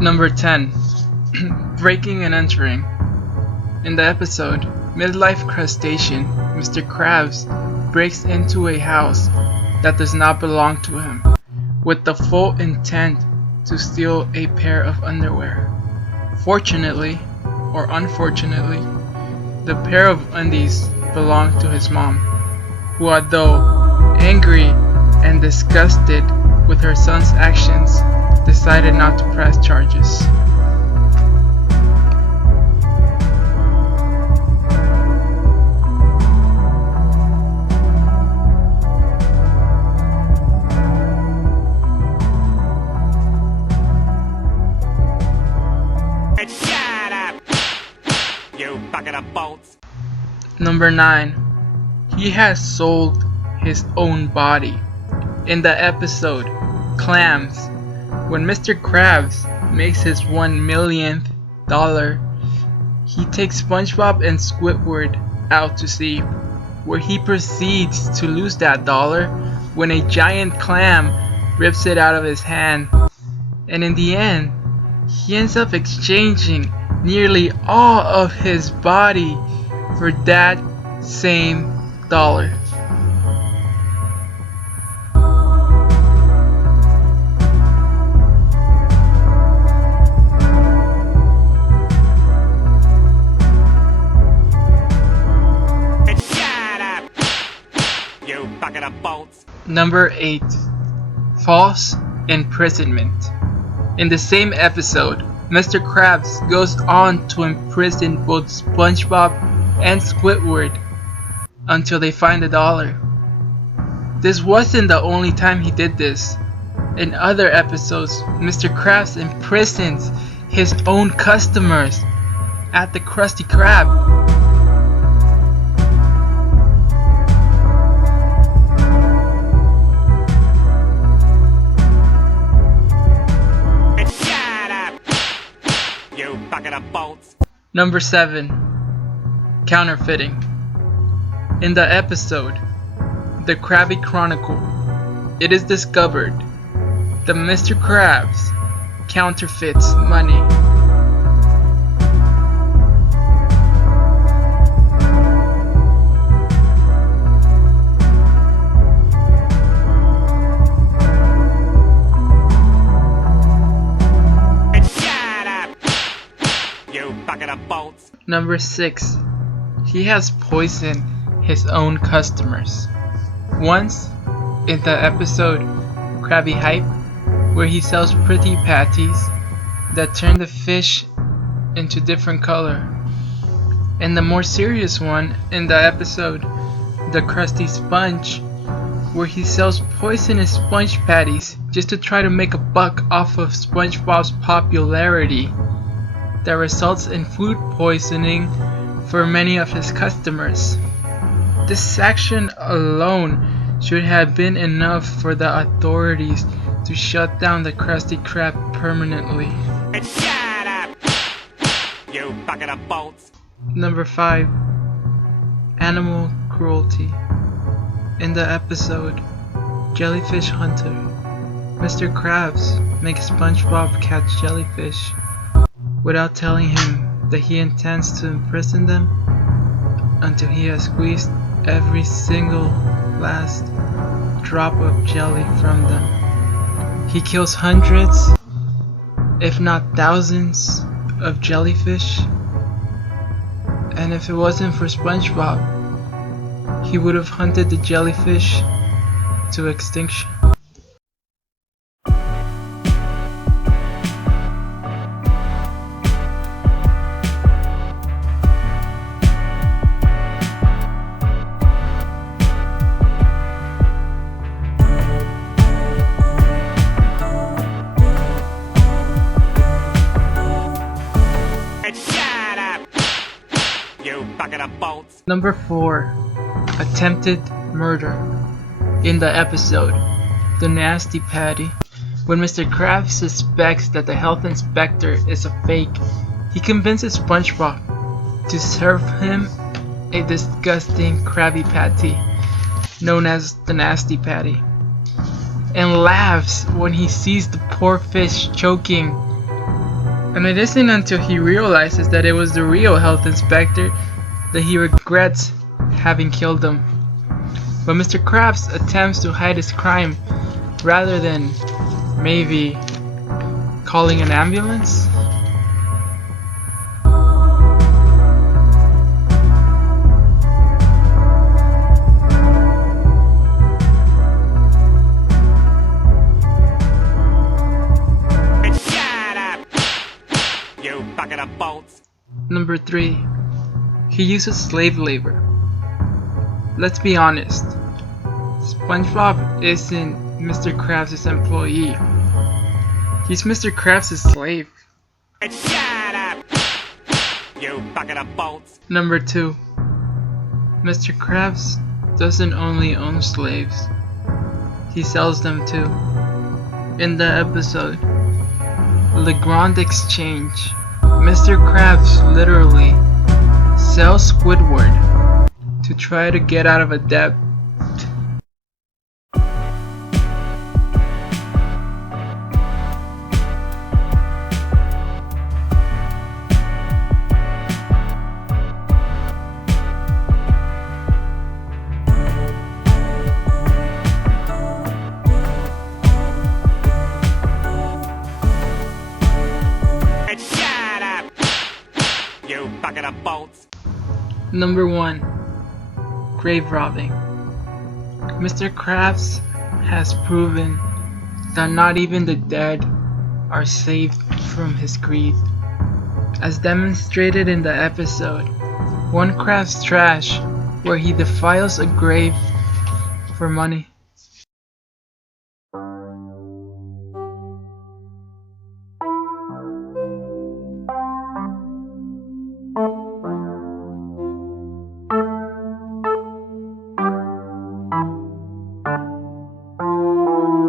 Number 10. Breaking and Entering. In the episode, midlife crustacean Mr. Krabs breaks into a house that does not belong to him, with the full intent to steal a pair of underwear. Fortunately, or unfortunately, the pair of undies belonged to his mom, who, although angry and disgusted with her son's actions, decided not to press charges. Shut up, you bucket of bolts. Number 9. He has sold his own body. In the episode Clams, when Mr. Krabs makes his $1 millionth, he takes SpongeBob and Squidward out to sea, where he proceeds to lose that dollar when a giant clam rips it out of his hand, and in the end, he ends up exchanging nearly all of his body for that same dollar. Shut up, you bucket of bolts. Number 8. False imprisonment. In the same episode, Mr. Krabs goes on to imprison both SpongeBob and Squidward until they find the dollar. This wasn't the only time he did this. In other episodes, Mr. Krabs imprisons his own customers at the Krusty Krab. Bucket of bolts. Number 7. Counterfeiting. In the episode The Krabby Chronicle, it is discovered that Mr. Krabs counterfeits money. Bucket of bolts. Number 6. He has poisoned his own customers. Once, in the episode Krabby Hype, where he sells pretty patties that turn the fish into different color. And the more serious one, in the episode The Krusty Sponge, where he sells poisonous sponge patties just to try to make a buck off of SpongeBob's popularity, that results in food poisoning for many of his customers. This action alone should have been enough for the authorities to shut down the Krusty Krab permanently. Shut up, you bucket of bolts. Number 5. Animal cruelty. In the episode Jellyfish Hunter, Mr. Krabs makes SpongeBob catch jellyfish without telling him that he intends to imprison them until he has squeezed every single last drop of jelly from them. He kills hundreds, if not thousands, of jellyfish, and if it wasn't for SpongeBob, he would have hunted the jellyfish to extinction. Shut up, you bucket of bolts. Number 4. Attempted murder. In the episode The Nasty Patty, when Mr. Krabs suspects that the health inspector is a fake, he convinces SpongeBob to serve him a disgusting Krabby Patty known as the Nasty Patty, and laughs when he sees the poor fish choking And it isn't until he realizes that it was the real health inspector that he regrets having killed him. But Mr. Krabs attempts to hide his crime rather than maybe calling an ambulance. Shut up! You bucket of bolts! Number 3. He uses slave labor. Let's be honest. SpongeBob isn't Mr. Krabs' employee. He's Mr. Krabs' slave. Shut up! You bucket of bolts! Number 2. Mr. Krabs doesn't only own slaves. He sells them too. In the episode Le Grand Exchange, Mr. Krabs literally sells Squidward to try to get out of a debt. Shut up! You bucket of bolts! Number 1. Grave robbing. Mr. Krabs has proven that not even the dead are saved from his greed. As demonstrated in the episode One Krabs Trash, where he defiles a grave for money.